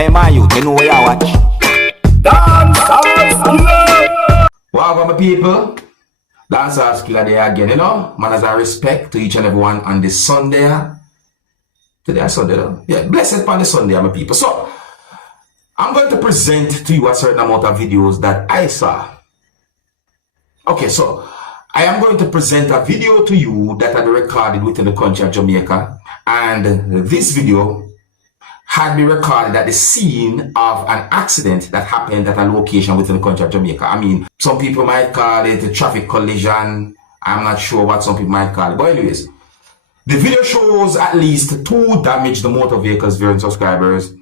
Hey man, you know where you watch. Dancehall skilla. Wow, my people. Dancehall skilla there again, you know. Manners and respect to each and everyone on this Sunday. Today is Sunday, though. Yeah, blessed upon the Sunday, my people. So, I'm going to present to you a certain amount of videos that I saw. Okay, so I am going to present a video to you that I recorded within the country of Jamaica. And this video had been recorded at the scene of an accident that happened at a location within the country of Jamaica. I mean, some people might call it a traffic collision. I'm not sure what some people might call it. But anyways, the video shows at least 2 damaged motor vehicles, viewers and subscribers.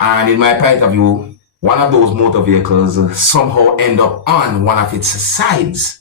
And in my point of view, one of those motor vehicles somehow end up on one of its sides.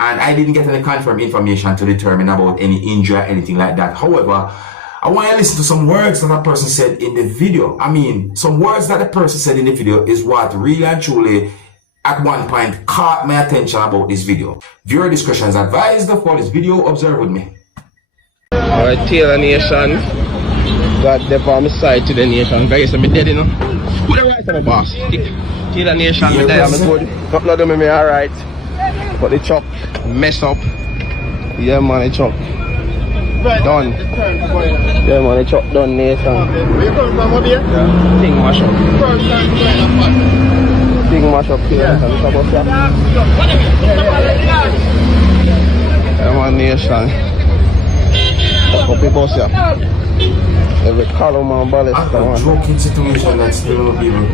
And I didn't get any confirmed information to determine about any injury or anything like that. However, I want to listen to some words that a person said in the video. I mean, some words that the person said in the video is what really and truly at one point caught my attention about this video. Viewer discretion is advised for this video. Observe with me. Alright, Taylor Nation. Got the on my side to the nation. Guys, I'm dead, you know. Who the right my boss? Taylor Nation, I'm dead, I'm good. Couple of them in me alright. But the truck mess up. Yeah man, the truck done. Yeah man, the truck done, Nation. Where you come from, over here? Yeah. Thing mash up. Thing mash up here. Yeah man, Nation. Up the bus here. Every column and ballast. A joking situation that's still not people.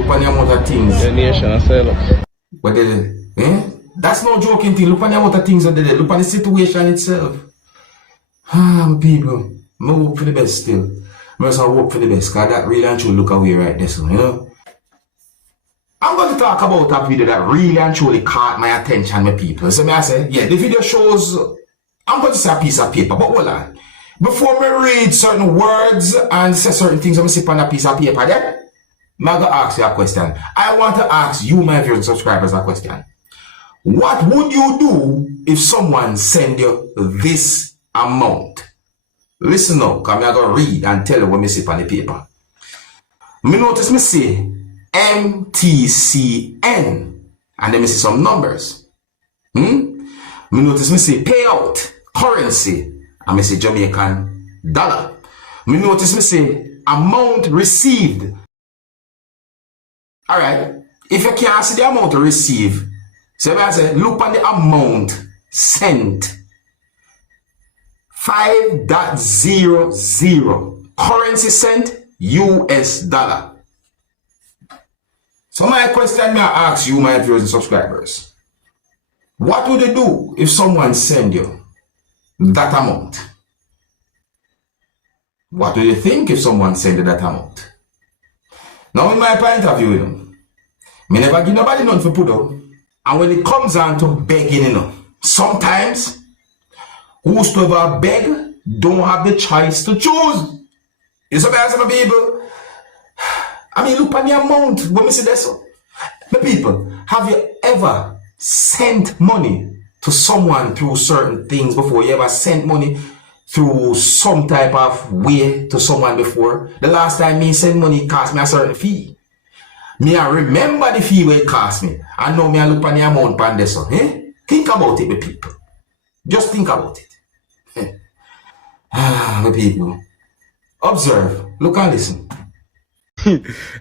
Look on the amount of things. The Nation, I say look. But that's no joking thing. Look on the amount of things that they did. Look on the situation itself. People, I hope for the best still. I must hope for the best, because that really and truly look away right there, so, you know. I'm going to talk about a video that really and truly caught my attention, my people. So I say, yeah, the video shows, I'm going to say a piece of paper, but hold on. Before me read certain words and say certain things, I'm going to sit on a piece of paper there. I'm going to ask you a question. I want to ask you, my viewers and subscribers, a question. What would you do if someone send you this amount? Listen now, because I'm going to read and tell you what I see on the paper. Me notice me say MTCN and then me see some numbers. Me notice me say payout, currency, and me say Jamaican dollar. Me notice me say amount received. Alright, if you can't see the amount received, so I say look on the amount sent. 5.00 currency sent US dollar. So my question may I ask you, my viewers and subscribers, what would you do if someone send you that amount? What do you think if someone send you that amount? Now in my point of view, you know, me never give nobody nothing for put up. And when it comes down to begging, you know, sometimes whosoever beg don't have the choice to choose. You see my people? I mean, look at the amount. When we see this, my people, have you ever sent money to someone through certain things before? You ever sent money through some type of way to someone before? The last time me sent money, it cost me a certain fee. Me I remember the fee where it cost me. And now me I look at the amount pan this one. Think about it, my people. Just think about it. My people. Observe. Look and listen.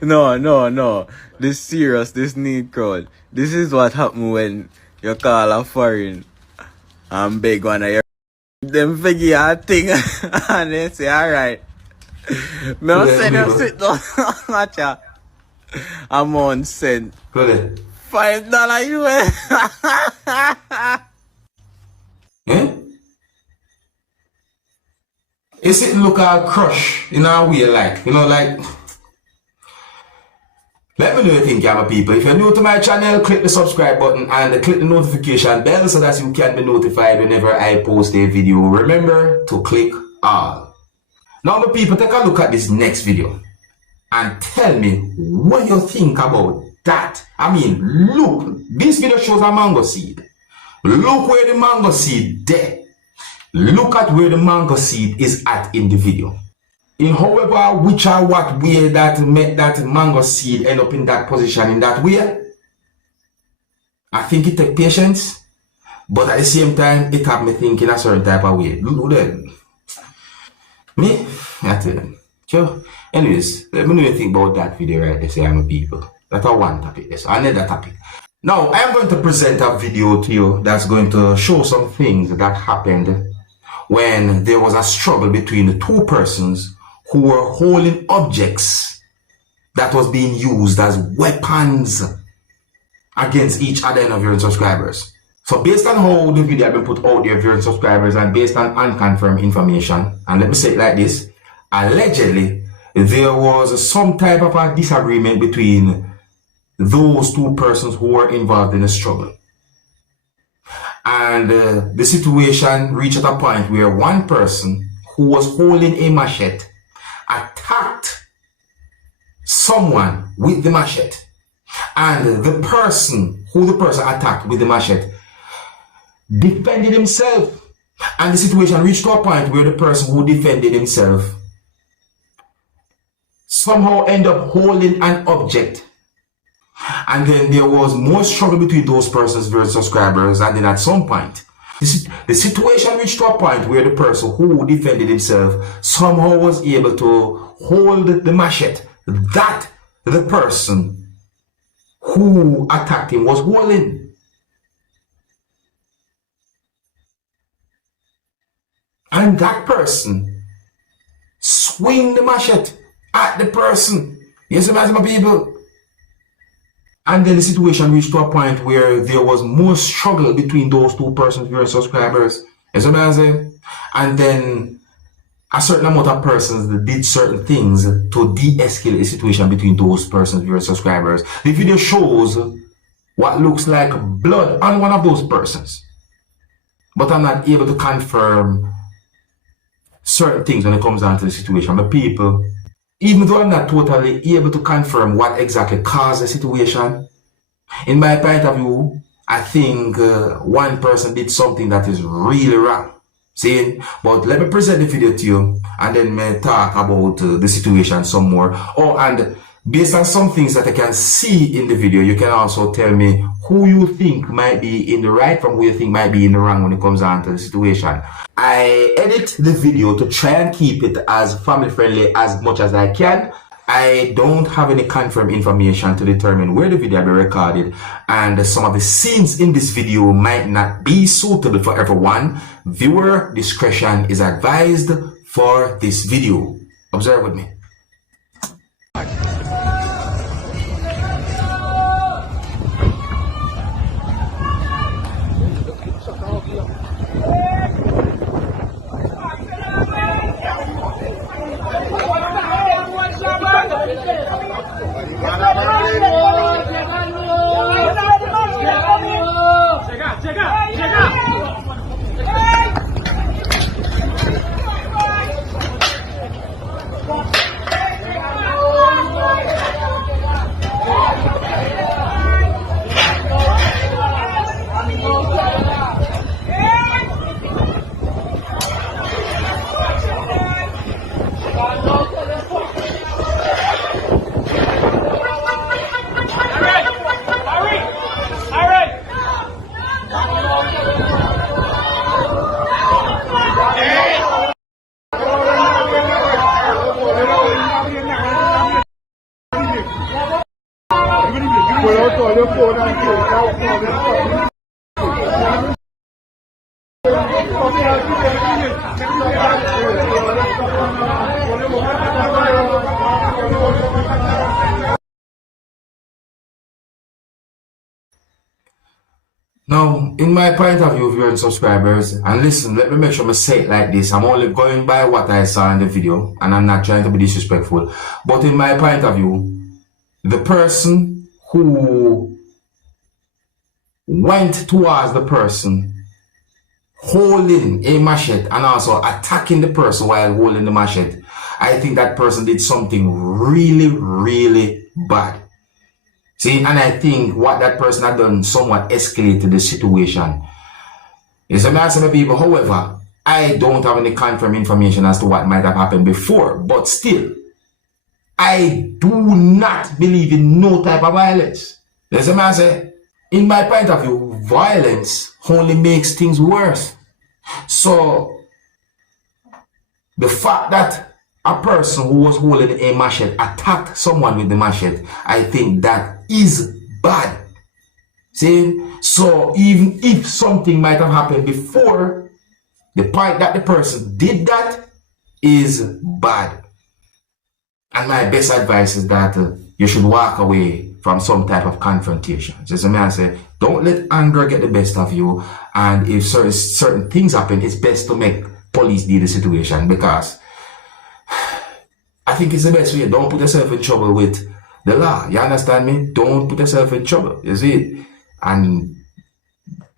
No. This serious, this need crowd. This is what happen when you call a foreign and beg one of your them figure a thing and they say, alright. Me don't say you sit down watch a amount sent. $5 US. Is it look all crush in a way like, you know, like, let me know what you think, my people. If you're new to my channel, click the subscribe button and click the notification bell so that you can be notified whenever I post a video. Remember to click all. Now, my people, take a look at this next video and tell me what you think about that. I mean, look, this video shows a mango seed. Look where the mango seed there. Look at where the mango seed is at in the video. in however which or what way that make that mango seed end up in that position in that way, I think it takes patience, but at the same time, it have me thinking a certain type of way. Me, I tell you. Sure. Anyways, let me know what you think about that video right there, say I'm a people. That's one topic. That's another topic. Now, I am going to present a video to you that's going to show some things that happened when there was a struggle between the two persons who were holding objects that was being used as weapons against each other and of your subscribers. So based on how the video has been put out there, viewers, subscribers, and based on unconfirmed information, and let me say it like this, allegedly, there was some type of a disagreement between those two persons who were involved in the struggle. And the situation reached at a point where one person who was holding a machete attacked someone with the machete. And the person who the person attacked with the machete defended himself. And the situation reached to a point where the person who defended himself somehow ended up holding an object. And then there was more struggle between those persons versus subscribers. And then at some point, the situation reached to a point where the person who defended himself somehow was able to hold the machete that the person who attacked him was holding. And that person swing the machete at the person. Yes, my people. And then the situation reached to a point where there was more struggle between those two persons, viewers, subscribers. Yes, what I'm saying? And then a certain amount of persons did certain things to de-escalate the situation between those persons, viewers, subscribers. The video shows what looks like blood on one of those persons. But I'm not able to confirm certain things when it comes down to the situation. But people, even though I'm not totally able to confirm what exactly caused the situation, in my point of view, I think one person did something that is really wrong. See? But let me present the video to you and then me talk about the situation some more. Oh, and based on some things that I can see in the video, you can also tell me who you think might be in the right from who you think might be in the wrong when it comes down to the situation. I edit the video to try and keep it as family friendly as much as I can. I don't have any confirmed information to determine where the video will be recorded, and some of the scenes in this video might not be suitable for everyone. Viewer discretion is advised for this video. Observe with me. Now, in my point of view, viewers and subscribers, and listen, let me make sure I say it like this. I'm only going by what I saw in the video, and I'm not trying to be disrespectful. But in my point of view, the person who went towards the person holding a machete and also attacking the person while holding the machete, I think that person did something really, really bad. See, and I think what that person had done somewhat escalated the situation. It's a massive people. However, I don't have any confirmed information as to what might have happened before, but still, I do not believe in no type of violence. Listen, man, say, in my point of view, violence only makes things worse. So, the fact that a person who was holding a machete attacked someone with the machete, I think that is bad. See? So, even if something might have happened before, the point that the person did that is bad. And my best advice is that you should walk away from some type of confrontation. Just a man say, don't let anger get the best of you. And if certain things happen, it's best to make police deal the situation, because I think it's the best way. Don't put yourself in trouble with the law. You understand me? Don't put yourself in trouble. You see? And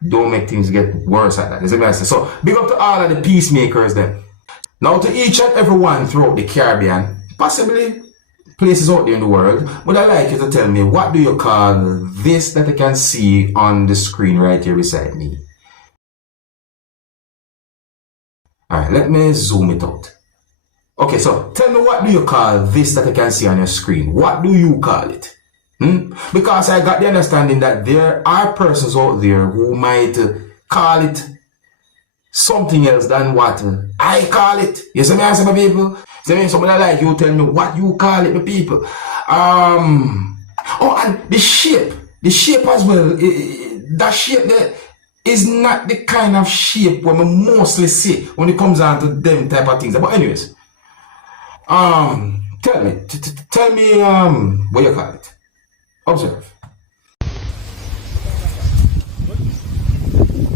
don't make things get worse like that. You see what I say? So, big up to all of the peacemakers then. Now, to each and every one throughout the Caribbean, possibly places out there in the world, would I like you to tell me, what do you call this that I can see on the screen right here beside me? Alright, let me zoom it out. Okay, so tell me, what do you call this that I can see on your screen? What do you call it? Because I got the understanding that there are persons out there who might call it something else than what I call it. You see me answer, my people? So when somebody like you tell me what you call it, my people. Oh, and the shape as well. That shape there is not the kind of shape we mostly see when it comes down to them type of things. But anyways, tell me, what you call it. Observe.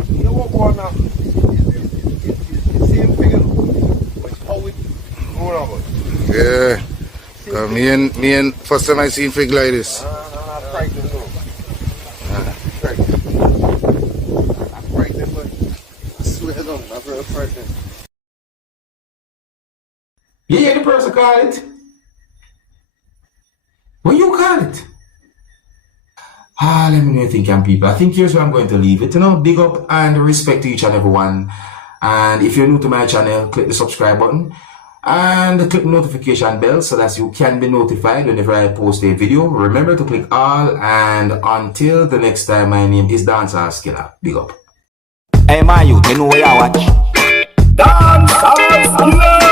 You know what going on? Same figure. How it going on? Yeah. Me and first time I seen fig like this. Practice though. I practice, but I swear though, I'm real practice. You hear the person call it? What you call it? Let me know what you think, people. I think here's where I'm going to leave it. Big up and respect to each and every one. And if you're new to my channel, click the subscribe button and click the notification bell so that you can be notified whenever I post a video. Remember to click all, and until the next time, my name is Dancehall Skilla. Big up. Hey, my youth, you know where you watch? Dancehall Skilla.